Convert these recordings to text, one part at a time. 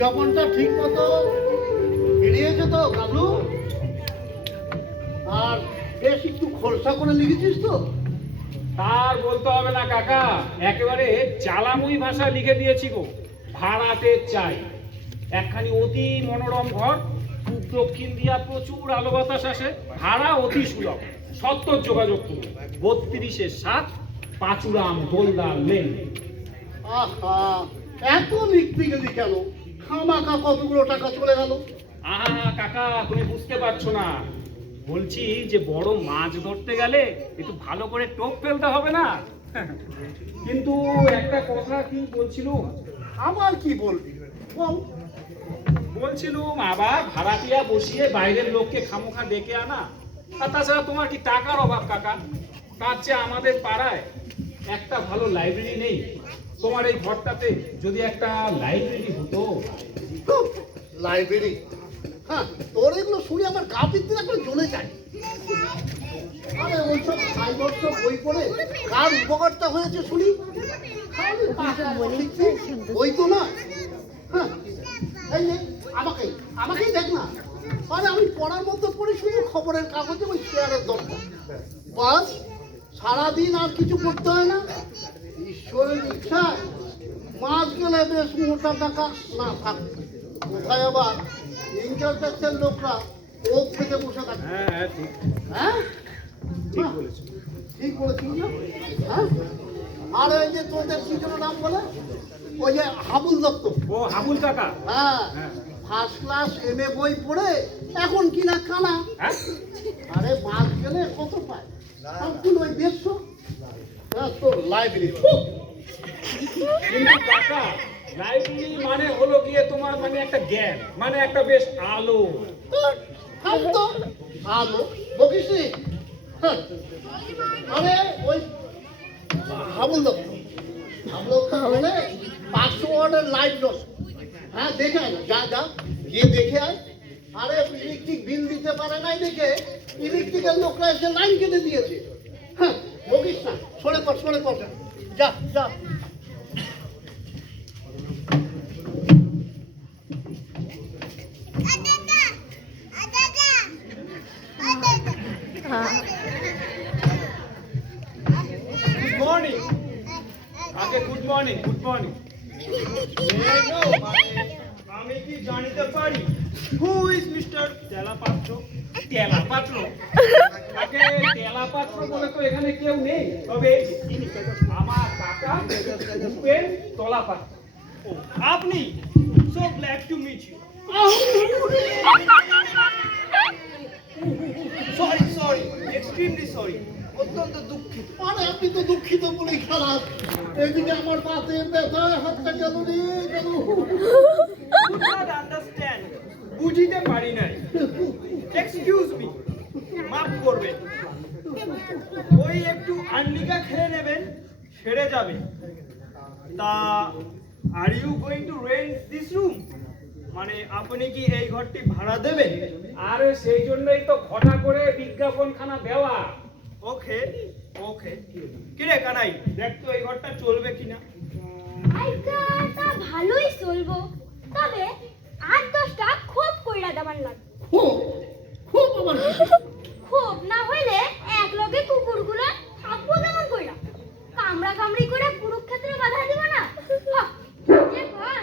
বিজ্ঞাপনটা ঠিক মতো বেরিয়েছে তো কাবলু? আর বেশ একটু খরচা করে লিখেছিস তো? তার বলতে হবে না কাকা, একেবারে জ্বালাময়ী ভাষা লিখে দিয়েছি গো। ভাড়াতে চাই একখানি অতি মনোরম ঘর, পূব দক্ষিণ দিয়া প্রচুর আলো বাতাস আসে, ভাড়া অতি সুলভ, সত্তর যোগাযোগ করুন 32-7 পাঁচুরাম গোলদার লেন। আহা, এত লিখতে গেলি কেন? খামাখা কতগুলো টাকা চলে গেল। আহা কাকা, তুমি বুঝতে পারছো না। বলছি যে বড় মাছ ধরতে গেলে একটু ভালো করে টোপ ফেলতে হবে না? কিন্তু একটা কথা কি বলছিলুম। আবার কি বলবি বল। বলছিলুম আবার ভাড়াটিয়া বসিয়ে বাইরের লোককে খামোখা ডেকে আনা। আর তাছাড়া তোমার কি টাকার অভাব কাকা? তার চেয়ে আমাদের পাড়ায় একটা ভালো লাইব্রেরি নেই? তোমার এই ঘরটাতে যদি একটা লাইব্রেরি হতো। লাইব্রেরি? হ্যাঁ, তোর এগুলো শুনে আমার গা পিত্তে একবার জ্বলে যায়। আরে ওইসব সাইবর্ষ বই পড়ে কার উপকারটা হয়েছে শুনি? বই তো না। হ্যাঁ, এই যে আমাকেই দেখ না। আরে আমি পড়ার মধ্যে পড়ি শুধু খবরের কাগজে ওই শেয়ারের দরকার। বাস সারাদিন আর কিছু করতে হয় না। ঈশ্বরের ইচ্ছায় মাস গেলে বেশ মোটা টাকা না থাকবে। কোথায় আবার ইনকাম ট্যাক্সের লোকরা ওক থেকে বসে থাকে। হ্যাঁ ঠিক, হ্যাঁ ঠিক বলেছো। ঠিক বলেছিস না? হ্যাঁ, আর ওই যে তোদের কি যেন নাম বলে, ওই যে হাবুল দত্ত। ও হাবুল কাকা। হ্যাঁ, হ্যাঁ। ফার্স্ট ক্লাস এমএ বই পড়ে এখন কিনা কানা। হ্যাঁ? আরে মাস গেলে কত পায়? সবগুলো ওই 150। হ্যাঁ, তোর লাইব্রেরি। কিন্তু কাকা, লাইব্রেরি মানে হলো গিয়ে তোমার মানে একটা জ্ঞান, মানে একটা বেশ আলো। আলো বকিস নি? হ্যাঁ, আরে ওই হাবুল দত্ত বলে 500 ওয়াটের লাইট জ্বল। হ্যাঁ, দেখে আয় না, যা গিয়ে দেখে আয়। আরে ইলেকট্রিক বিল দিতে পারে নাই দেখে ইলেকট্রিকের লোকরা এসে লাইন কেটে দিয়েছে। হ্যাঁ, বকিস না, সরে পড় যা। গুড মর্নিং আগে, গুড মর্নিং। আমি কি জানিতে পারি হু ইজ মিস্টার তেলাপাত্র? তেলাপাত্র? আগে তেলাপাত্র বলে তো এখানে কেউ নেই, তবে আমার কাকা ভূপেন তলাপাত্র। ও আপনি? So glad to meet you. Sorry, extremely sorry, অত্যন্ত দুঃখিত। আরে আপনি তো দুঃখিত বলেই খারাপ। এদিকে আমার বাতের ব্যথায় হাতটা গেল রে গেল। আন্ডারস্ট্যান্ড, বুঝিতে পারি নাই। এক্সকিউজ মি, মাফ করবেন। ওই একটু আর্নিকা খেয়ে নেবেন, সেরে যাবে। তা are you going to rent this room? মানে আপনি কি এই ঘরটি ভাড়া দেবেন? আরে সেই জন্যই তো ঘটা করে বিজ্ঞাপনখানা দেওয়া। ওকে। কিরে কানাই, দেখ তো এই ঘরটা চলবে কিনা। আইকাটা ভালোই চলবো, তবে 8-10টা খোপ কইরা দেবার লাগবে। খুব আমার খোপ না হইলে এক লগে কুকুরগুলো থাকবো কেমন কইরা? কামড়ি করে কুরুক্ষেত্রে বাধা দিব না? যে কোন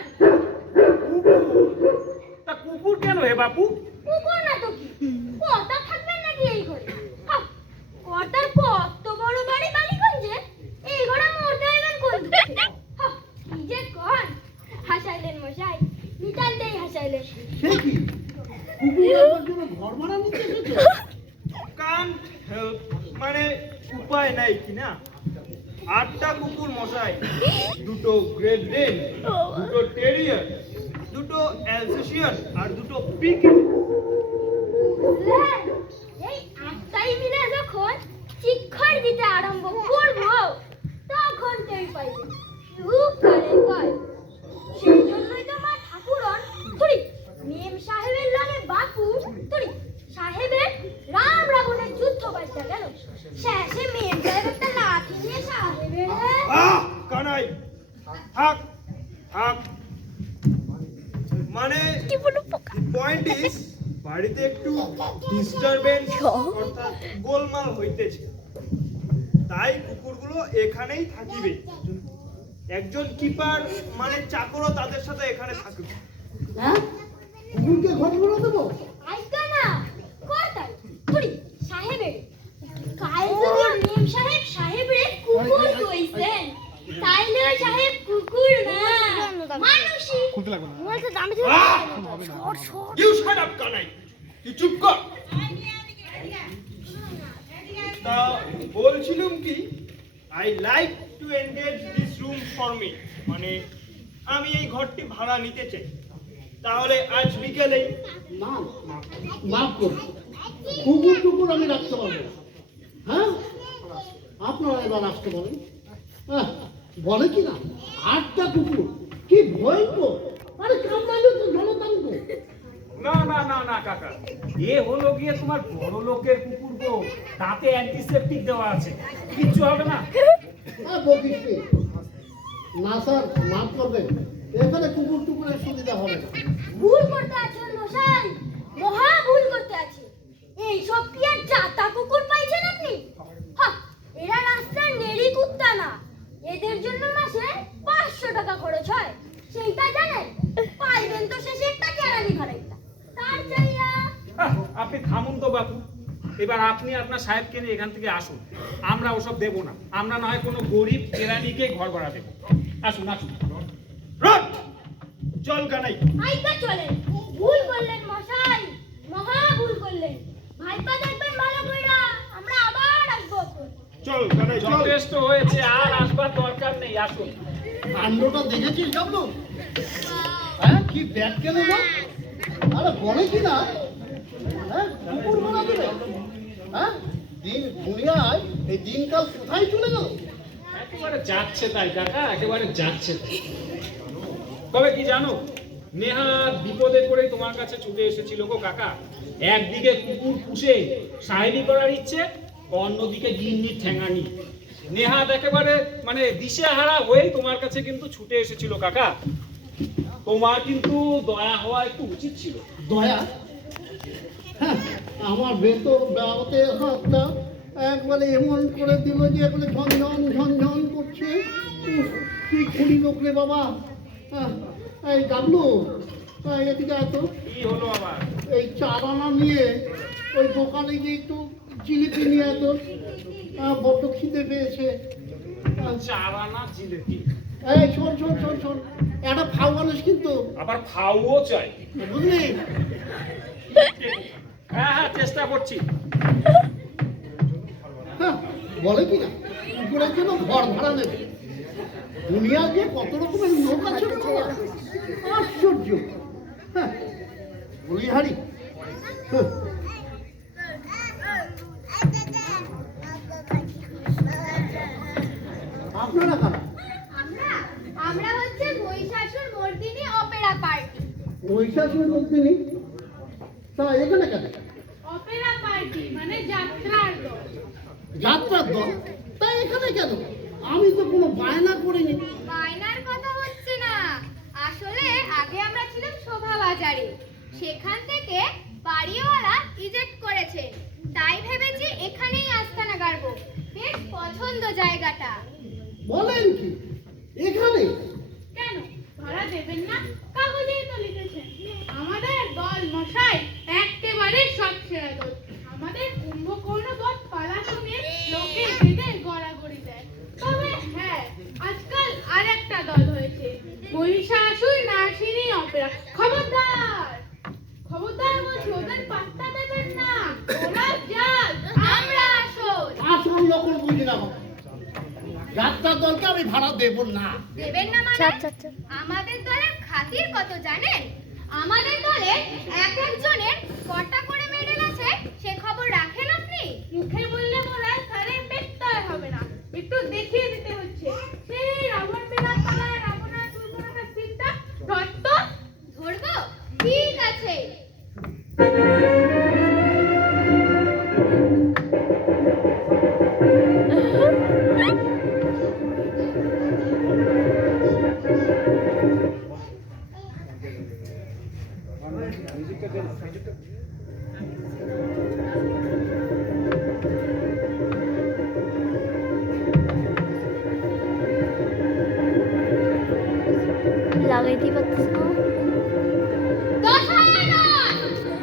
তা কুকুর কেন হে বাপু? কুকুর না তো কি, কর্তা থাকবেন নাকি এই ঘরে? কর্তার কত বড় বাড়ি বালিগঞ্জে, এই ঘরে মরতে হইবেন কোন দিকে? কি যে কোন, হাসাইলেন মশাই, নিতান্তই হাসাইলেন। সে কি কুকুরের জন্য ঘর ভাড়া নিতে এসেছে? কান্ট হেল্প, মানে উপায় নাই কি না। 8টা কুকুর মশাই, 2টো গ্রেট ডেন, 2টো টেরিয়ার, 2টো অ্যালসেশিয়ান আর 2টো পিকি। বুঝলেন? এই একটাই মিলে যখন শিক্ষার দিতে আরম্ভ করবো, তখন টের পাইবেন রূপকারে কয়। সেই জন্যই তো মা ঠাকুরন তুরি মেম সাহেবের লগে বাপু তুরি সাহেবের রাম রাবণের যুদ্ধ বাজতে গেল, শেষে মেম সাহেব একটা লাঠি নিয়ে সাহেবের কানাই থাক, মানে পয়েন্ট ইজ বাড়িতে একটু ডিস্টারবেন্স অর্থাৎ গোলমাল হইতেছে, তাই কুকুরগুলো এখানেই থাকিবে। একজন কিপার মানে চাকরও তাদের সাথে এখানে থাকবে। হ্যাঁ কুকুরকে ঘটনা দেবো? আজকে না কোথায় পুরি সাহেবের কাল যদি মেম সাহেব সাহেবরে কুকুর কইছেন তাইলে ওই সাহেব কুকুর না মানুষই খুলতে লাগবে না বলতে দামি short short you shut up Kanai, তুই চুপ কর। তা বলছিলাম কি, I like to engage this room for me, মানে আমি এই ঘরটি ভাড়া নিতে চাই। তাহলে আজ বিকেলেই। না মাফ করুন, কুকুর টুকুর আমি রাখতে পারবো না। হ্যাঁ আপনারা এবার আসতে বলেন। বলে কি না 8টা কুকুর, কি ভয়ঙ্কর! আরে কামড়ালে তো জনতাঙ্গ। না না না না কাকা, এ হলো গিয়ে তোমার বড় লোকের কুকুর গো, তাতে অ্যান্টিসেপটিক দেওয়া আছে, কিচ্ছু হবে না। বকিস নে। না স্যার মাফ করবেন, এখানে কুকুর টুকুরের সুবিধা হবে না। ভুল করতে আছেন মশাই, মহা ভুল করতে আছে। এই সব কি আর জাতা কুকুর পাইছেন আপনি? হ্যাঁ, এরা রাস্তার নেড়ি কুত্তা না, এদের জন্য মাসে 500 টাকা খরচ হয়, সেইটা জানেন? পাইবেন তো শেষে একটা কেরানি ঘরেরটা, তার চাইয়া। আপনি থামুন তো বাবু, এবার আপনি আপনার সাহেবকে নিয়ে এখান থেকে আসুন। আমরা ওসব দেবো না, আমরা না হয় কোনো গরিব কেরানিকে ঘর ভাড়া দেবো। আসুন আসুন। রট, চল কানাই। আইকা চলেন, ভুল করলেন মশাই, মহা ভুল করলেন। ভাইপা দেখবেন ভালো কইরা, আমরা আবার আসবো। চল কানাই চল। যথেষ্ট হয়েছে, আর আসবার দরকার নেই, আসুন। কাণ্ডটা দেখেছিস জানো? হ্যাঁ কি ব্যাগ কেন না? আরে বলে কি না হ্যাঁ কুকুর বানা দেবে? হ্যাঁ দিন দুনিয়ায় এই দিনকাল কোথায় চলে গেল? একেবারে যাচ্ছে তাই কাকা, একেবারে যাচ্ছে তাই। তবে কি জানো, নেহা বিপদে পড়েই তোমার কাছে ছুটে এসেছিল গো কাকা। একদিকে কুকুর পুষে সাহেবি করার ইচ্ছে, অন্যদিকে গিন্নির ঠ্যাঙানি। নেহা একেবারে মানে দিশেহারা হয়েই তোমার কাছে কিন্তু ছুটে এসেছিল কাকা। তোমার কিন্তু দয়া হওয়া একটু উচিত ছিল। দয়া? হ্যাঁ আমার বেতন বেড়াতে হাতটা একবারে এমন করে দিল যে একবারে ঝনঝন ঝনঝন করছে। উফ, কি খুলি লোক রে বাবা। এই গাবলু, এদিকে এত কি হলো আবার? এই 4 আনা নিয়ে ওই দোকানে গিয়ে একটু জিলিপি নিয়ে এত, বড্ড খিদে পেয়েছে। 4 আনা জিলেপি? এই শোন শোন শোন শোন, একটা ফাউ মানুষ কিন্তু, আবার খাওয়াও চাই? বুঝলি? হ্যাঁ হ্যাঁ, চেষ্টা করছি। হ্যাঁ বলে কি না কুকুরের জন্য ঘর ভাড়া নেবে। দুনিয়া যে কত রকমের লোক আছে রে বাবা, আশ্চর্য। হ্যাঁ বলিহারি। হ্যাঁ আপনারা কারা? আমরা হচ্ছে মহিষাসুর মর্দিনী অপেরা পার্টি। মহিষাসুর মর্দিনী? তা এখানে কেন? অপেরা পার্টি মানে যাত্রার দল। যাত্রার দল? তা এখানে কেন? আমি তো কোনো বায়না করিনি। বায়নার কথা হচ্ছে না, আসলে আগে আমরা ছিলাম শোভা বাজারে, সেখান থেকে বাড়িওয়ালা ইজেক্ট করেছে, তাই ভেবেছি এখানেই আস্তানা গাড়বো। বেশ পছন্দ জায়গাটা। বলেন কি এখানে? কেন ভাড়া দেবেন না? কাগজেই তো লিখেছেন। আমাদের দল মশাই একেবারে সবসেরা দল। আমাদের কুম্ভকর্ণ বধ পালা শুনে লোকে বেঁধে গড়াগড়ি দেয়। তবে হ্যাঁ, আজকাল আর একটা দল হয়েছে, মহিষাসুর নার্সিনী অপেরা। খবরদার খবরদার বলছি, ওদের পাত্তা দেবেন না। ওরা জাল, আমরা আসল। আসল নকল বুঝি না বাবা। যাত্রার দলকে আমি ভাড়া দেব না। দেবেন না মানে? আমাদের দলের খাতির কত জানেন? আমাদের দলে এক একজনের কটা করে মেডেল আছে সে খবর রাখেন আপনি? মুখে বললে বলা তারে পেট্টার হবে না, একটু দেখিয়ে দিতে হচ্ছে। সেই রাবণ মেলার পালায় রাবণার দুর্গটা সিটটা ধরতো ধরবো? ঠিক আছে। লাগাইতেই পারতেছ না।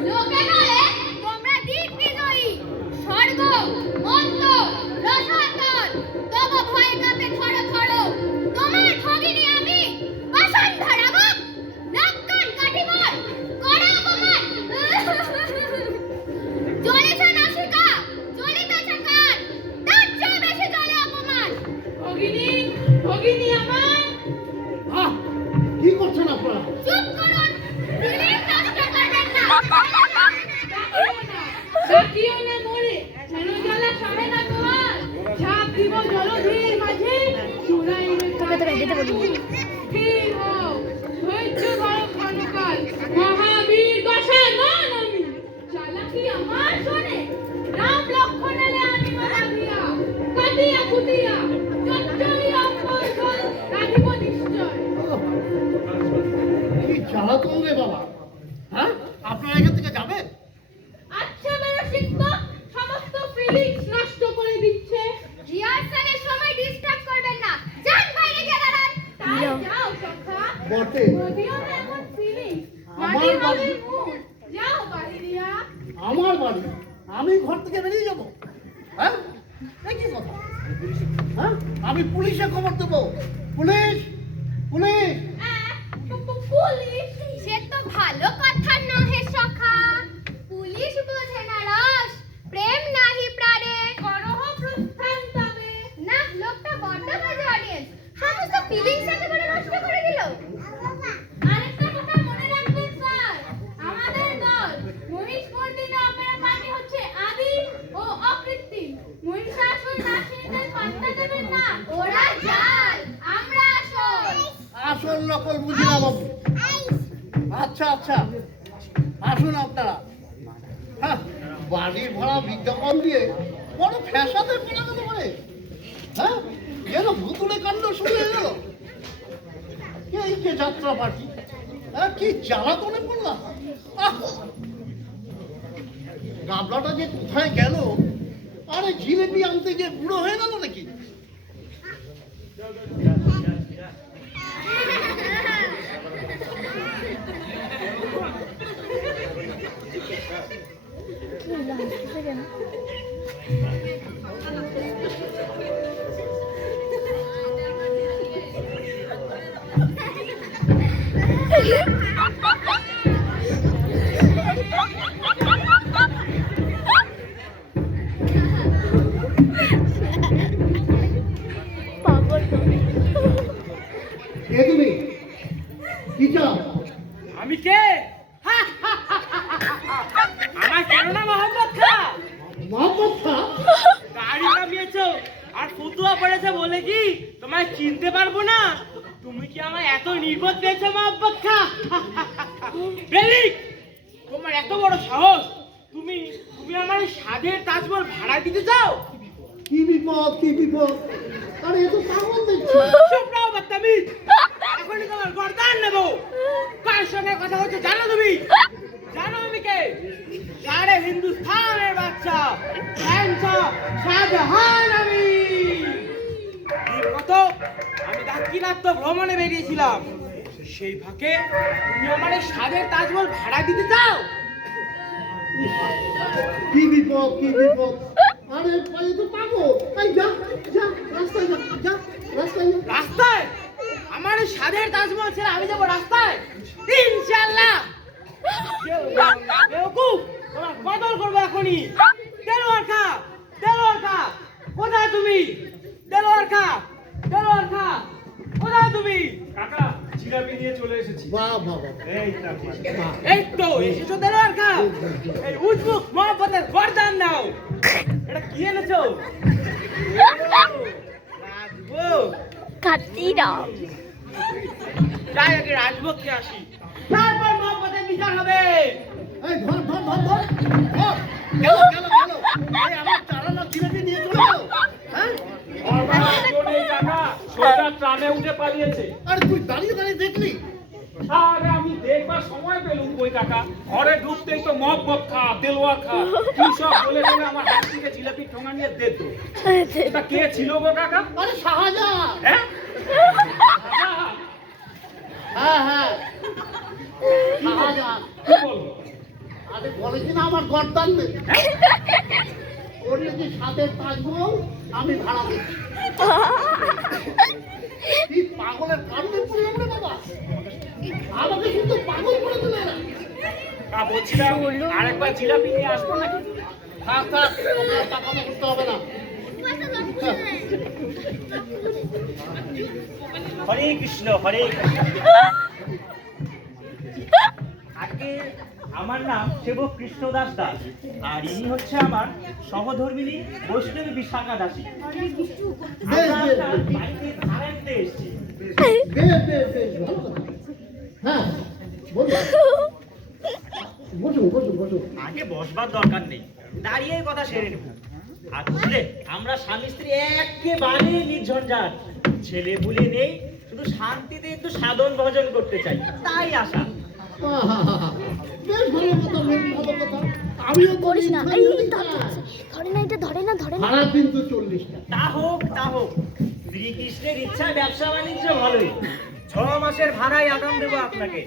লোকে বলে তোমরা দিগ্বিজয়ী, স্বর্গ মন্ত রসাতল, তবু ভয়ে কাঁপে থর থর। তোমার ভগিনী আমি বাসন ধরাবো, নাক কান কাটিবর করা অপমান। জ্বলেছে নাসিকা, জ্বলিতেছে কান, তার চেয়ে বেশি জ্বলে অপমান। ভগিনী, ভগিনী আমার। আহ, কি করছেন আপনারা? চুপ করুন, দিনের নষ্ট করবেন না। ডাকিও না মোরে, যেন জ্বালা সরে না তোমার। ঝাঁপ দিব জলধির মাঝে, চূড়াইবে স্থির হও, ধৈর্য ধরো ক্ষণকাল। মহাবীর দশানন আমি, চালাকি আমার শোনে। রাম লক্ষ্মণ এলে আনিব বাঁধিয়া, কাটিয়া কুটিয়া, চচ্চড়ি অপসল রাখিব নিশ্চয়। কি জ্বালাতন রে বাবা! হ্যাঁ, আপনারা এখান থেকে যাবেন? আচ্ছা বেরো শিক্ষক, সমস্ত ফিলিংস নষ্ট করে দিচ্ছে। রিহার্সালের সময় ডিস্টার্ব করবেন না, যান বাইরে গিয়ে দাঁড়ান। তাই যাও সখা, বটে। যদিও না এমন ফিলিংস, আমার মাটি হবে বাড়ি। মুখ। যাও বাহিরিয়া। আমার বাড়ি, আমি ঘর থেকে বেরিয়ে যাব? হ্যাঁ, এ কি কথা? হ্যাঁ, আমি পুলিশে খবর দেবো। Police, police! পুলিশ? সে তো ভালো কথা নহে সখা। পুলিশ বোঝে না রস, প্রেম নাহি প্রাণে। করহ প্রস্থান তবে। না, লোকটা বড্ড বাজে অডিয়েন্স, সমস্ত ফিলিংস একেবারে নষ্ট করে দিল। আরেকটা কথা মনে রাখবেন স্যার, আমাদের দল মহিষমর্দিনী অপেরা পার্টি হচ্ছে আদি ও অকৃত্রিম। মহিষাসুর নাসিনীদের পাত্তা দেবেন না। ওরা জাল, আমরা আসল। আসল নকল বুঝি না বাবু। আচ্ছা আচ্ছা, আসুন আপনারা। হ্যাঁ, বাড়ি ভাড়া বিজ্ঞাপন দিয়ে বড় ফ্যাসাতে পড়া গেল বলে। হ্যাঁ, যেন ভুতুড়ে কাণ্ড শুরু হয়ে গেল। এই যে যাত্রা পার্টি, হ্যাঁ, কি জ্বালাতনে পড়লাম। আহ! গাবলাটা যে কোথায় গেল? আরে জিলেপি আনতে গিয়ে বুড়ো হয়ে গেল নাকি? কে তুমি? কি চাও? আমি কে? আমার কেন না মোহাম্মদ খা? মোহাম্মদ খা? গাড়ি নামিয়েছো আর ফতুয়া পড়েছে বলে কি তোমায় চিনতে পারবো না? তুমি কি আমায় এত নির্বোধ পেয়েছো মোহাম্মদ খা? বেলিক, তোমার এত বড় সাহস! তুমি তুমি আমার এই স্বাদের তাজমহল ভাড়া দিতে চাও? কি বিপদ, কি বিপদ! আরে এ তো পাগল দেখছি। চুপ রাও বদতমিজ! এখনই তোমার গর্দান নেবো। কার সঙ্গে কথা হচ্ছে জানো তুমি? জানো আমি কে? সারে হিন্দুস্তানের বাচ্চা, হ্যান্ডসাম শাহজাহান আমি। কত আমি দাক্ষিণাত্য ভ্রমণে বেরিয়েছিলাম, সেই ফাঁকে তুমি আমার এই স্বাদের তাজমহল ভাড়া দিতে চাও? কি বিপদ, কি বিপদ! আরে এ তো পাগল। এই যা, যা, রাস্তায় যা, যা, রাস্তায় যা। রাস্তায়? আমার এই স্বাদের তাজমহল ছেড়ে আমি যাবো রাস্তায়? ইনশাআল্লাহ! বেওকুফ, তোমার কদর করবো এখনই। দেলোয়ার খা, দেলোয়ার খা, কোথায় তুমি? দেলোয়ার খা, দেলোয়ার খা, কোথায় তুমি? কাকা, জিলাপি নিয়ে চলে এসেছি। বাহ, বাহ, বাহ। এই তারপর। এই তো এসেছো দেলোয়ার খা। এই উজবুক মহব্বতের গর্দান নাও। এটা কি এনেছো? রাজভোগ। কাতিরাম। যাই আগে রাজভোগ খেয়ে আসি, তারপর মহব্বতের বিচার হবে। এই ধর, ধর, ধর, ধর, ধর। গেল, গেল, গেল। এই আমার চালানো জিলেপি নিয়ে চলে গেল। হ্যাঁ? কাকা সোজা ট্রামে উঠে পালিয়েছে। আরে তুই দাঁড়িয়ে দাঁড়িয়ে দেখলি? আরে আমি দেখবার সময় পেলুম কই কাকা? ঘরে ঢুকতেই তো মহব্বত খা, দেলোয়ার খা, কি সব বলে বলে আমার হাত থেকে জিলাপি ঠোঙা নিয়ে দিত। এটা কে ছিল গো কাকা? আরে শাহজাহান। হ্যাঁ? হ্যাঁ হ্যাঁ শাহজাহান। কি বলো? আরে বলেছি না আমার গর্দান নেই। ওর নাকি সাথে তাজমহল আমি ভাড়া দিচ্ছি। কি পাগলের কাণ্ডে পড়লাম রে বাবা, আমাকে কিন্তু পাগল করে দিলে না। বলছিলাম আরেকবার জিলাপি নিয়ে আসবো নাকি? থাক থাক, আমার টাকা করতে হবে না। হরে কৃষ্ণ হরে আজকে আমার নাম সেবক কৃষ্ণদাস দাস, আর ইনি হচ্ছে আমার সহধর্মিনী বৈষ্ণবী বিশাখা দাসী। বেশ আমরা বেশ আপনার বাড়িতে ভাড়া নিতে এসেছি। বেশ বেশ বেশ ভালো কথা। হ্যাঁ বলুন, বসুন বসুন বসুন। আগে বসবার দরকার নেই, দাঁড়িয়ে কথা সেরে নেব। আর বুঝলে আমরা স্বামী স্ত্রী একেবারে নির্ঝঞ্ঝাট, ছেলে বুলে নেই, শুধু শান্তিতে একটু সাধন ভজন করতে চাই, তাই আসা। আহা, বেশ ভালো কথা, বেশ ভালো কথা। আমিও তো করিস না, নিশ্চয়ই এই যদি ধর, চাই। ধরে না, এটা ধরে না, ধরে না। ভাড়া কিন্তু 40 টাকা। তা হোক তা হোক, শ্রীকৃষ্ণের ইচ্ছা ব্যবসা বাণিজ্য ভালোই। 6 মাসের ভাড়াই আগাম দেবো আপনাকে।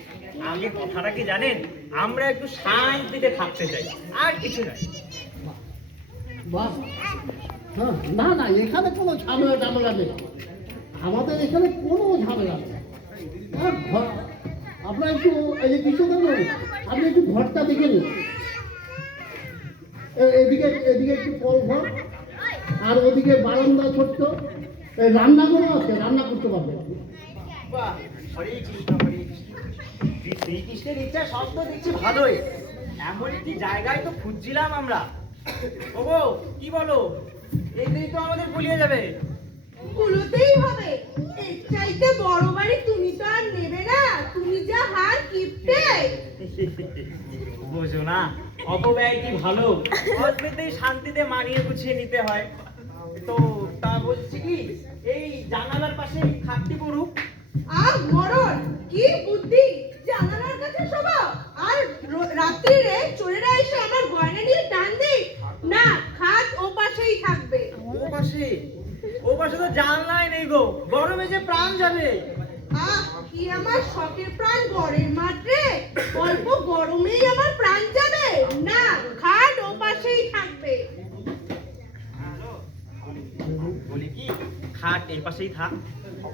আগে কথাটা কি জানেন, আমরা একটু শান্তিতে থাকতে চাই, আর কিছু নয়। বাহ, হ্যাঁ, না না এখানে কোনো ঝামেলা ঝামেলা নেই, আমাদের এখানে কোনো ঝামেলা নেই। আর আপনার একটু এই যে কিছু দেবো, আপনি একটু ঘরটা দেখে নিন। এদিকে এদিকে একটু কল ঘর, আর ওদিকে বারান্দা ছোট্ট, এই রান্নাঘরও আছে, রান্না করতে পারবে। বাহ, হরে কৃষ্ণ হরে কৃষ্ণ। শ্রীকৃষ্ণের ইচ্ছা সব তো দেখছি ভালোই, এমন একটি জায়গায় তো খুঁজছিলাম আমরা। ওগো কি বলো, এই তো আমাদের ভুলিয়ে যাবে। কুলোতেই হবে, এর চাইতে বড় বাড়ি তুমি তো আর নেবে না, তুমি যা হার কিপটে। বোঝো না, অপব্যয় কি ভালো, অল্পেতেই শান্তিতে মানিয়ে গুছিয়ে নিতে হয়। তো তা বলছি কি, এই জানালার পাশে খাটটি পড়ুক। আহ মরণ, কি বুদ্ধি, জানালার কাছে শোভা, আর রাত্রিরে চোরেরা এসে আমার গয়না নিয়ে টান দেয় না, খাট ও পাশেই থাকবে। ও পাশে তো জানলাই নেই গো, গরমে যে প্রাণ যাবে। আহ কি আমার শখের প্রাণ গড়ের মাত্রে, অল্প গরমেই আমার প্রাণ যাবে না, খাট ও পাশেই থাকবে। বলি কি, খাট এই পাশেই থাক।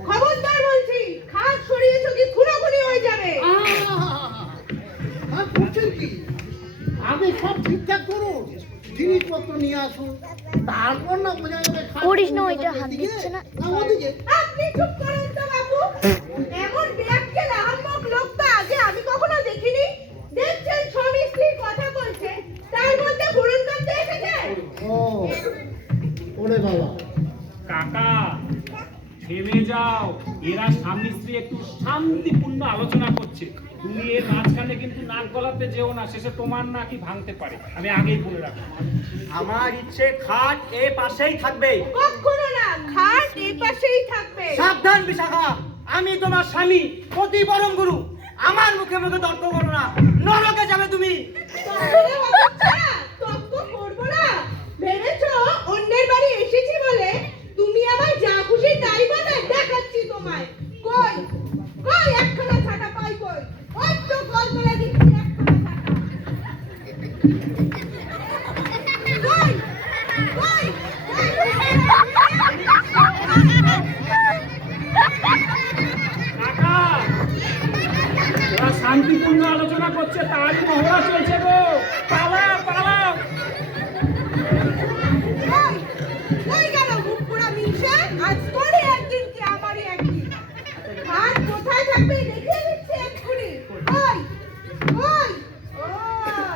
খবরদার বলছি, খাট সরিয়েছো কি খুনাখুনি হয়ে যাবে। আর করছেন কি, আগে সব ঠিকঠাক করুন, জিনিসপত্র নিয়ে আসুন, তারপর না বোঝা যাবে। করিস না, ওইটা হাত দিচ্ছে না। ওদিকে আপনি চুপ করুন তো বাবু, এমন ব্যাগকে লাহাম্মক লোক তো আগে আমি কখনো দেখিনি। দেখছেন স্বামী স্ত্রী কথা বলছে, তার মধ্যে ভুরুন করতে এসেছে। ও ওরে বাবা, কাকা থেমে যাও, এরা স্বামী স্ত্রী একটু শান্তিপূর্ণ আলোচনা করছে, তুমি এর মাঝখানে কিন্তু নাক গলাতে যেও না, শেষে তোমার নাকি ভাঙতে পারে, আমি আগেই বলে রাখবো। আমার ইচ্ছে খাট এই পাশেই থাকবে। কখনো না, খাট এই পাশেই থাকবে। সাবধান বিশাখা, আমি তোমার স্বামী, অতি পরম গুরু, আমার মুখে মুখে তর্ক করো না, নরকে যাবে তুমি। তাহলে হচ্ছে না, তর্ক করবো না। ভেবেছো অন্যের বাড়ি এসেছি বলে তুমি আমার যা খুশি তাই বলে দেখাচ্ছি তোমায়। কই কই একখানা ছাটা পাই, কই ওই তো কল করে দিচ্ছি একখানা ছাটা। কই কই কাকা ওরা শান্তিপূর্ণ আলোচনা করছে, তারই মহড়া চলছে গো, পালাও পালাও। কই কই গেল মুখ পুরা মিশে, আজ তোরই একদিন কি আমারই একদিন। হাত কোথায় থাকবে দেখিয়ে দিচ্ছি এক্ষুনি। কই কই, ও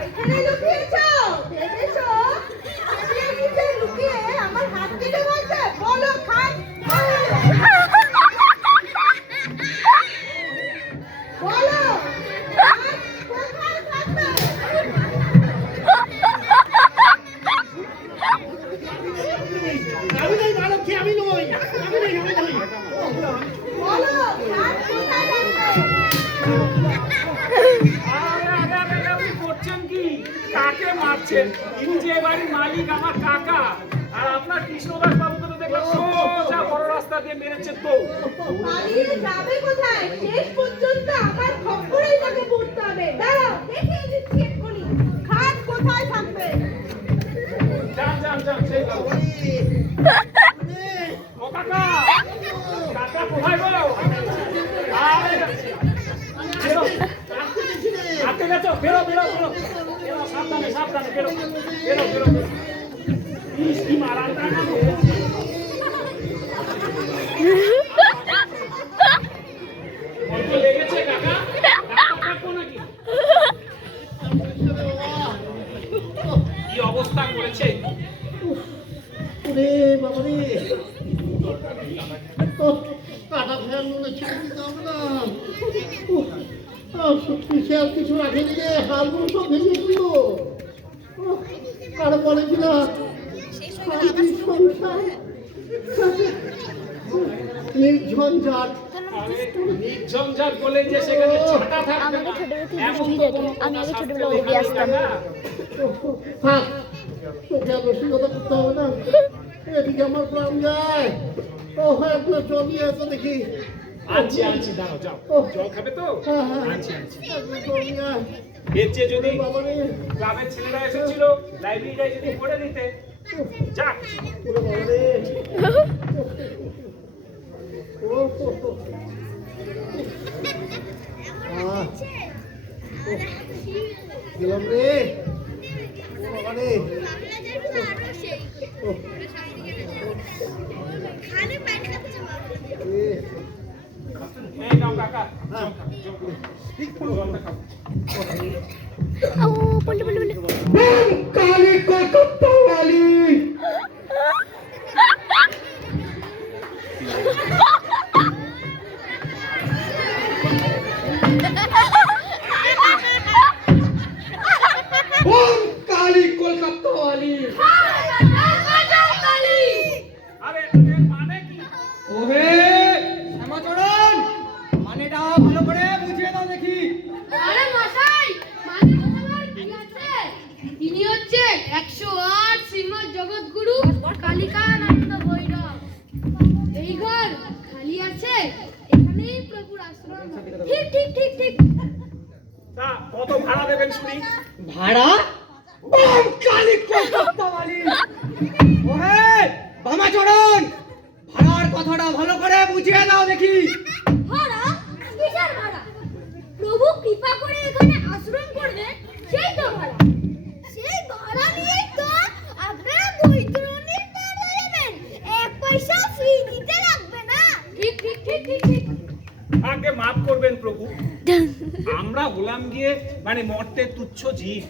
এখানে লুকিয়েছো, ভেবেছো আমি নিচে লুকিয়ে আমার হাত কেটে বলছে, বলো খাট বলো খাট কোথায় থাকবে। আমি নই মানব কি, আমি নই, আমি নই, আমি নই। বলো খাট কোথায় থাকবে। আপনি করছেন কি, কাকে মারছেন? ইনি যে বাড়ির মালিক আমার কাকা, আর আপনার কৃষ্ণদাস বাবুকে তো দেখলাম সোজা বড় রাস্তা দিয়ে মেরেছে তো। পালিয়ে যাবে কোথায়, শেষ পর্যন্ত বেরো বেরো বেরো বেরো, সাবধানে সাবধানে বেরো বেরো বেরো বেরো। ইস, কি মারার টাকা হয়েছে। অল্প লেগেছে কাকা? ডাক্তার ডাকবো নাকি? কি অবস্থা করেছে? ওরে বাবা রে, কাটা ফেয়ার মনে ছেড়ে দিতে হবে না। সত্যি আর কিছু রাখেনি রে, হালগুলো সব ভেঙে দিল। আর বলে কিনা সংসার নির্ঝঞ্ঝাট। আরে, নির্ঝঞ্ঝাট বলে যে সেখানে ছাটা থাকবে আমাকে না। ছোটবেলা থেকে এমন বুঝিয়ে তো যেত। কোনো আমি আগে শাস্তি ছোটবেলা নেই ওদিকে আসতাম। কাকা। থাক, তোকে আর রসিকতা করতে হবে না। এদিকে আমার প্রাণ যায়। ও একটু চলিয়ে এসে দেখি। আনছি আনছি, দাঁড়াও যাও। জল খাবে তো? হ্যাঁ, হ্যাঁ। আনছি আনছি। একটু চলিয়ে আয়। এর চেয়ে যদি বাবা রে, গ্রামের ছেলেরা এসেছিল, লাইব্রেরিটাই যদি পড়ে দিতে, যাক। ওরে বাবা রে। ও, ও, ও। আহ, ও, গেলাম রে। ও বাবা রে। ও, এ, এই নাও কাকা, হ্যাঁ। জলটা খাও। ও বলে বলে বলে কালী কলকাতা वाली ओम काली कोलकाता वाली আরে এর মানে কি? ওহে শ্যামাচরণ, মানেটা ভালো করে বুঝিয়ে দাও দেখি। আরে মশাই, মানে বলার কি আছে? ইনি হচ্ছে 108 শ্রীমৎ জগৎগুরু কালিকানন্দ ভৈরব। এই ঘর খালি আছে, এখানেই প্রভুর আশ্রম। ঠিক ঠিক ঠিক ঠিক। তা কত ভাড়া দেবেন শুনি? ভাড়া? ওম কালী কলকাতা वाली। ওহে বামাচরণ, ভাড়ার কথাটা ভালো করে বুঝিয়ে দাও দেখি। ভাড়া কিসের ভাড়া? প্রভু কৃপা করে এখানে আশ্রম করবে, সেই তো ভাড়া। সেই ভাড়া নিয়েই তো আপনারা বৈতরণীর পার হয়ে যাবেন। 1 পয়সা ফ্রি দিতে লাগবে না। ঠিক ঠিক ঠিক ঠিক ঠিক। আগে মাফ করবেন প্রভু, আমরা হলাম গিয়ে মানে মর্তে তুচ্ছ জীব।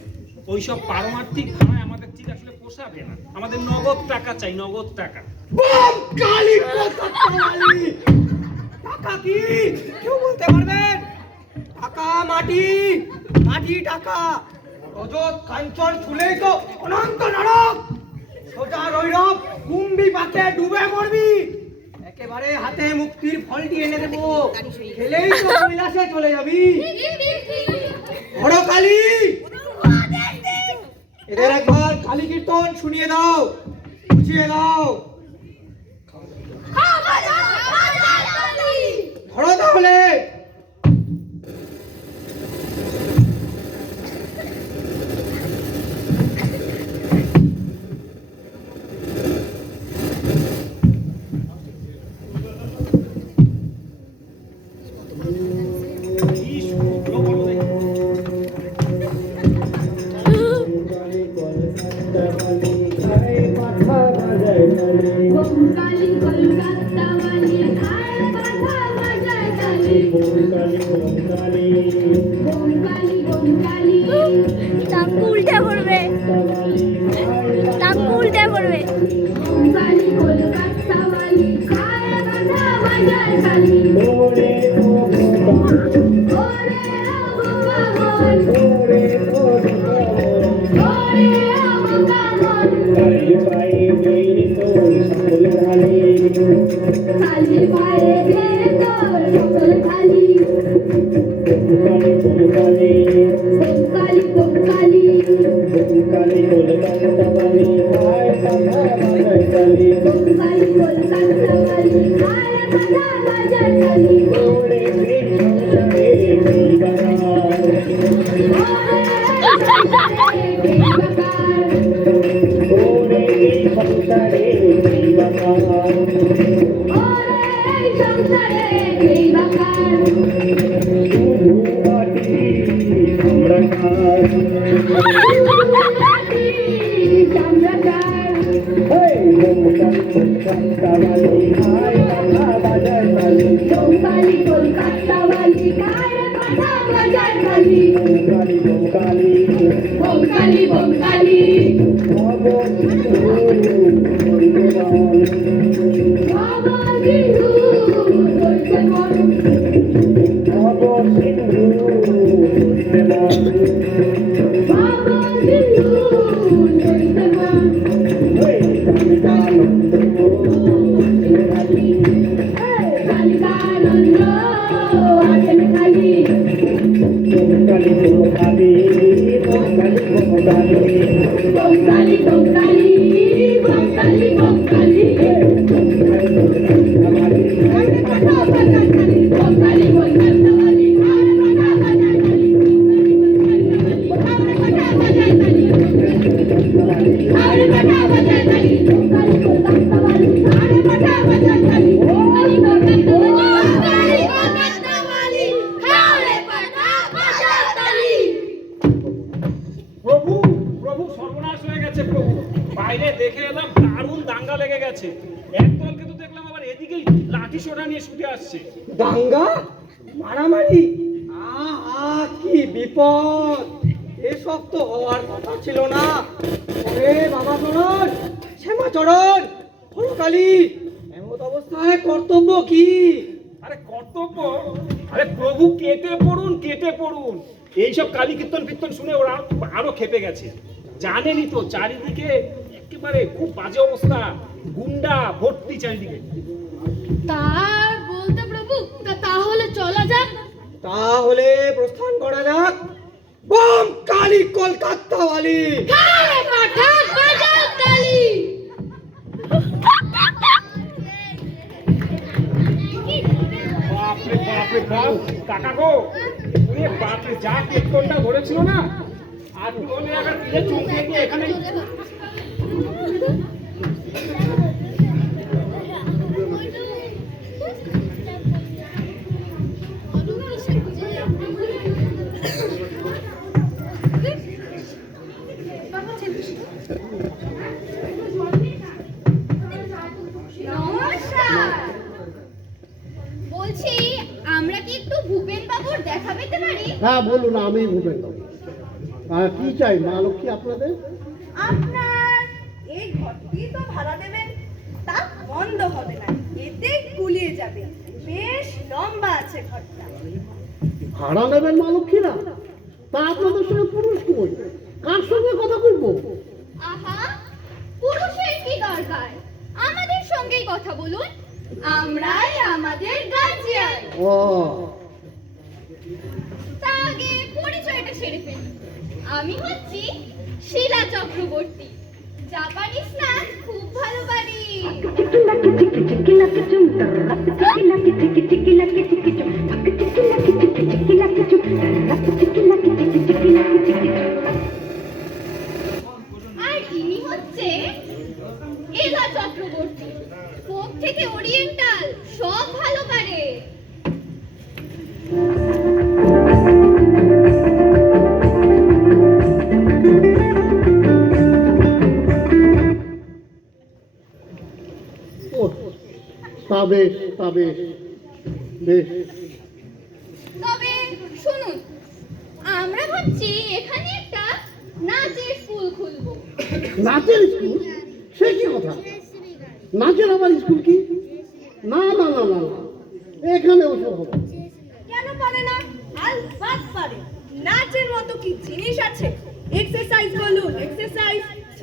ওইসব পারমার্থিক ভাড়ায় আমাদের ঠিক আসলে পোষাবে না। আমাদের নগদ টাকা চাই, নগদ টাকা। ওম কালী কলকাতা वाली। টাকা কি কেউ বলতে পারবেন? টাকা মাটি, মাটি টাকা। রজত কাঞ্চন ছুলেই তো অনন্ত নরক। সোজা রৈরব কুম্ভি পাতে ডুবে মরবি। একেবারে হাতে মুক্তির ফলটি এনে দেবো, খেলেই তো কৈলাসে চলে যাবি। বড় কালী, এদের একবার কালী কীর্তন শুনিয়ে দাও, বুঝিয়ে দাও। ধরো তাহলে। কি শুকনো বলো দেখি। কালী কলকাতা वाली আয় বাধা বাজায় কালী। কালী টাকু উল্টে পড়বে, টাকু উল্টে পড়বে। কালী কলকাতা वाली আয় বাধা বাজায় কালী। ওরে ও ভগবান, ওরে ও ভগবান। কালী পায়ে গে তোর সকল খালি। কালী কালী কালী কালী কলকাতা वाली আয় বাধা বাজায় কালী। ওরে সংসারে এই বাকার। শুধু মাটি আমরা খাই। বোমকালি কলকাতা वाली खाए पाठा बाजार वाली বোমকালি বোমকালি বাবা বিন্দু বলতে মন বাবা বিন্দু বলতে মন কালিকানন্দ আছেন খালি বোমকালি বোমকালি বোমকালি বোমকালি বোমকালি কলকাতা वाली খায় পাঠা বাজার वाली খায় পাঠা বাজার वाली বোমকালি কলকাতা वाली খায় পাঠা বাজার वाली বোমকালি কলকাতা वाली খায় পাঠা বাজার वाली প্রভু প্রভু সর্বনাশ হয়ে গেছে প্রভু, বাইরে দেখে এলাম দারুণ দাঙ্গা লেগে গেছে। একদলকে তো দেখলাম আবার এদিকেই লাঠি সোটা নিয়ে ছুটে আসছে। দাঙ্গা মারামারি, আহা কি বিপদ! এসব তো হওয়ার কথা ছিল না। ওরে বাবা চরণ, শ্যামাচরণ, হরকালী, এমত অবস্থায় কর্তব্য কি? আরে কর্তব্য, আরে প্রভু কেটে পড়ুন কেটে পড়ুন। এইসব কালী কীর্তন ফির্তন শুনে ওরা আরো খেপে গেছে। জানেনই তো চারিদিকে একেবারে খুব বাজে অবস্থা, গুন্ডা ভর্তি চারিদিকে। তা বলতে প্রভু, তাহলে চলা যাক। তাহলে প্রস্থান করা যাক। বোম কালী কলকাতা वाली খায় পাঠা বাজার वाली বাপরে বাপরে বাপ, কাকা গো, ওরে বাপরে যা কীর্তনটা ধরেছিল না, আর বলে আবার ফিরে চমকে দিয়ে এখানে নমস্কার, বলছি আমরা কি একটু ভূপেন বাবুর দেখা পেতে পারি? হ্যাঁ বলুন, আমি ভূপেন বাবু। কি চাই মা লক্ষ্মী আপনাদের? আপনার এই ঘরটি তো ভাড়া দেবেন, তা বন্ধ হবে না, এতে গুলিয়ে যাবে। বেশ লম্বা আছে ঘরটা। ভাড়া নেবেন মা লক্ষ্মীরা? তা আপনাদের সঙ্গে পুরুষ কই? কার সঙ্গে কথা বলবো? আহা, পুরুষের কি দরকার, আমাদের সঙ্গেই কথা বলুন, আমরাই আমাদের গার্জিয়ান। ও তা আগে পরিচয়টা সেরে ফেলি। আমি হচ্ছি শিলা চক্রবর্তী, জাপানিজ নাচ খুব ভালো পারি। আর ইনি হচ্ছে এলা চক্রবর্তী, ফোক থেকে ওরিয়েন্টাল সব ভালো পারে। ও, তা বেশ, তা বেশ বেশ। তবে শুনুন, আমরা ভাবছি এখানে একটা নাচের স্কুল খুলবো। নাচের স্কুল? সে কি কথা? নাচের আবার স্কুল কি? না না না না না, এখানে ওসব হবে না। কেন পারে না? আলবাত পারে। নাচের মতো কি জিনিস আছে? এক্সারসাইজ বলুন এক্সারসাইজ,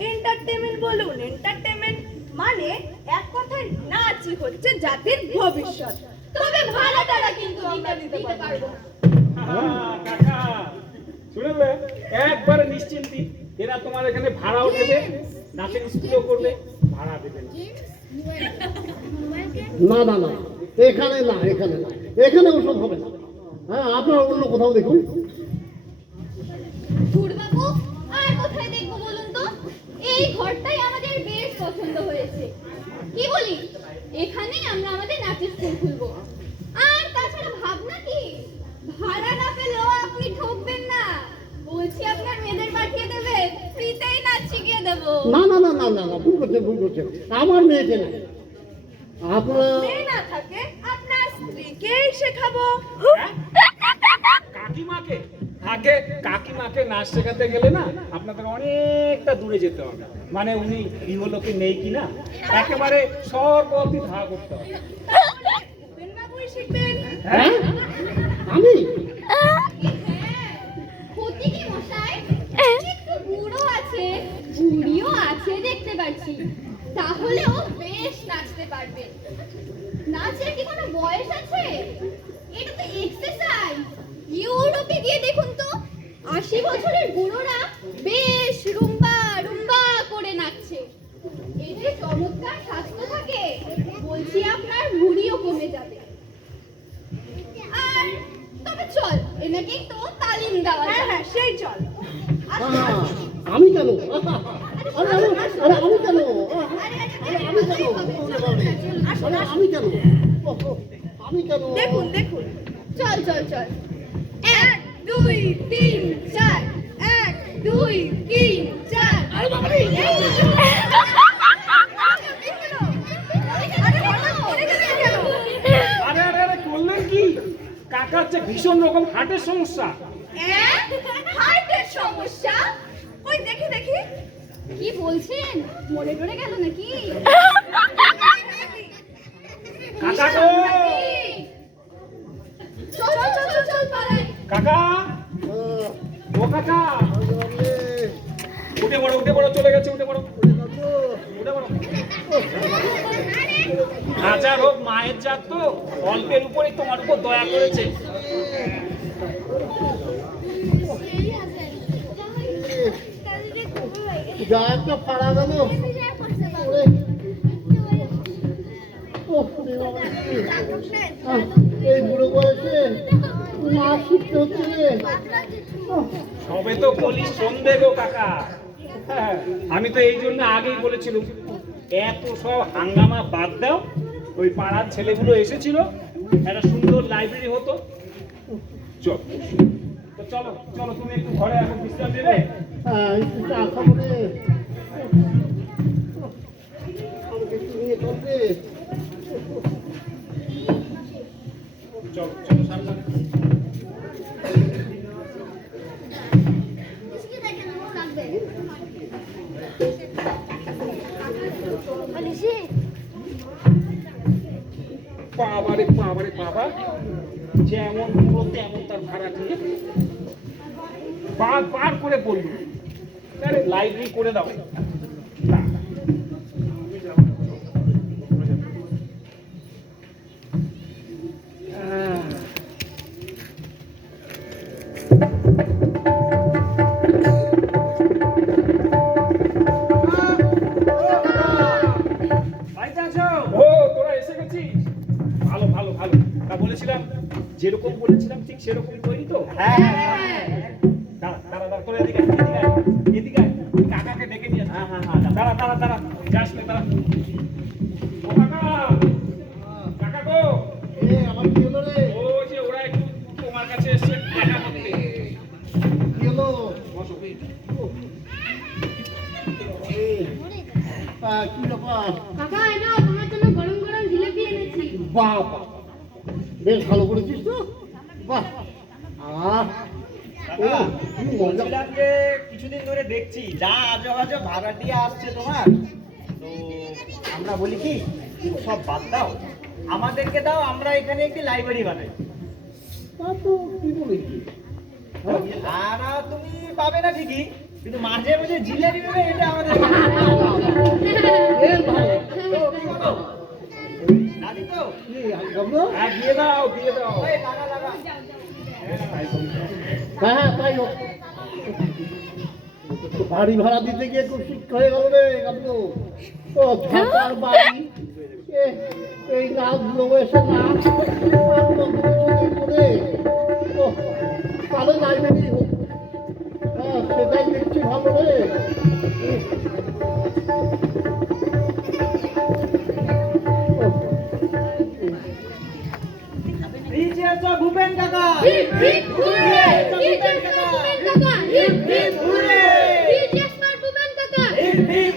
এন্টারটেইনমেন্ট বলুন এন্টারটেইনমেন্ট, মানে এক কথায় নাচই হচ্ছে জাতির ভবিষ্যৎ। তবে ভাড়াটারা কিন্তু আমরা দিতে পারবো না। কাকা শুনলে, একবারে নিশ্চিন্তি, এরা তোমার এখানে ভাড়াও দেবে, নাচের স্কুলও করবে, ভাড়া দেবে না। না না না, এখানে না, এখানে না, এখানে ওসব হবে না। হ্যাঁ, আপনারা অন্য কোথাও দেখুন। ধুরবাবু, আর কোথায় দেখবো বলুন তো? এই ঘরটাই আমাদের বেশ পছন্দ হয়েছে। কি বলি, এখানেই আমরা আমাদের নাচের স্কুল খুলবো। আর তাছাড়া ভাবনা কি, ভাড়া না পেলেও আপনি ঠকবেন না। বলছি আপনার মেয়েদের পাঠিয়ে দেবেন, ফ্রিতেই নাচ শিখিয়ে দেবো। না না না না না না, ভুল করছেন ভুল করছেন, আমার মেয়েকে না, আপনার মেয়ে না থাকে আপনার স্ত্রীকেই শেখাবো। হ্যাঁ? কাকিমাকে আগে কাকিমাকে নাচ শেখাতে গেলে না আপনাদের অনেকটা দূরে যেতে হবে, মানে উনি ইহলোকে নেই কিনা একেবারে সর্বতি ধার করতে হবে। তাহলে ভূপেন বাবুই শিখবেন। হ্যাঁ আমি ক্ষতি কি মশাই? একটু বুড়ো আছে, বুড়িও আছে দেখতে পাচ্ছি, তাহলেও বেশ নাচতে পারবে। নাচের কি কোনো বয়স আছে? এটা তো এক্সারসাইজ। ইউরোপে গিয়ে দেখুন তো, 80 বছরের বুড়োরা বেশ রুম্বা রুম্বা করে নাচছে। এতে চমৎকার স্বাস্থ্য থাকে, বলছি আপনার ভুঁড়িও কমে যাবে। আর তবে চল, এনাকে একটু তালিম দেওয়া হ্যাঁ যাক। হ্যাঁ সেই চল। আমি কেন আরে আমি কেন আমি কেন আমি কেন আমি কেন দেখুন দেখুন, চল চল চল। 1 2 3 4, 1 2 3 4। আরে বাবা রে আরে আরে আরে করলেন কি? কাকার হচ্ছে ভীষণ রকম হার্টের সমস্যা। হার্টের সমস্যা? ওই দেখি দেখি। কি বলছেন? মরে টরে গেল নাকি? কাকা গো! চল চল চল চল চল পালাই। কাকা ও কাকা উঠে পড়ো চলে গেছে, উঠে পড়ো। হাজার হোক মায়ের জাত তো, অল্পের উপরেই তোমার উপর দয়া করেছে। যা একটা পাড়া গেল এই বুড়ো বয়সে না শিখতে হচ্ছে রে সবে তো বলিস সন্ধে গো কাকা। হ্যাঁ, আমি তো এই জন্য আগেই বলেছিলাম এত সব হাঙ্গামা বাদ দাও। ওই পাড়ার ছেলেগুলো এসেছিল, একটা সুন্দর লাইব্রেরি হতো। চল তো চলো চলো, তুমি একটু ঘরে এখন বিশ্রাম নেবে। হ্যাঁ একটু চা খাবো রে আমাকে একটু নিয়ে চলবে চলো চলো সাবধানে। বাবারে বাবা, যেমন পুরো তেমন তার ভাড়া নিয়ে বার করে বললো আরে লাইব্রেরি করে দাও। না। ও তোরা এসে গেছিস, ভালো ভালো ভালো। তা বলেছিলাম যেরকম বলেছিলাম ঠিক সেরকম তৈরি তো? হ্যাঁ দাঁড়া দাঁড়া দাঁড়া, তোরা এদিকে এদিকে কাকাকে ডেকে নিয়ে হ্যাঁ হ্যাঁ হ্যাঁ দাঁড়া দাঁড়া দাঁড়া, যাস না দাঁড়া। ও কাকা, কাকা গো, আমার কি হলো রে ও যে ওরা একটু তোমার কাছে এসে দেখা করতে। কি হলো বসো। কি ব্যাপার কাকা এই নাও তোমার জন্য গরম গরম জিলিপি এনেছি। বাহ বাহ বেশ ভালো করেছিস তো বাহ বলছিলাম যে কিছুদিন ধরে দেখছি যা আজব আজব ভাড়াটিয়া আসছে তোমার, তো আমরা বলি কি সব বাদ দাও, আমাদেরকে দাও, আমরা এখানে একটি লাইব্রেরি বানাই। তা তো কি বলেছি আর তুমি পাবে না ঠিকই, কিন্তু মাঝে মাঝে জিলেবি পাবে, এটা আমাদের দাদি তো হ্যাঁ দিয়ে দাও দিয়ে দাও। ওই লাগা লাগা। হ্যাঁ তাই হোক বাড়ি ভাড়া দিতে গিয়ে খুব শিক্ষা হয়ে গেল রে কাকু ও থাকার বাড়ি এই রাতগুলো এসে না করে ও তাহলে লাইব্রেরি হোক হ্যাঁ সেটাই দেখছি ভালো রে ভূপেন কাকা hip hip hurray! Hip hip Bhupen কাকা! Hip hip hurray! Hip hip Bhupen কাকা! Hip heap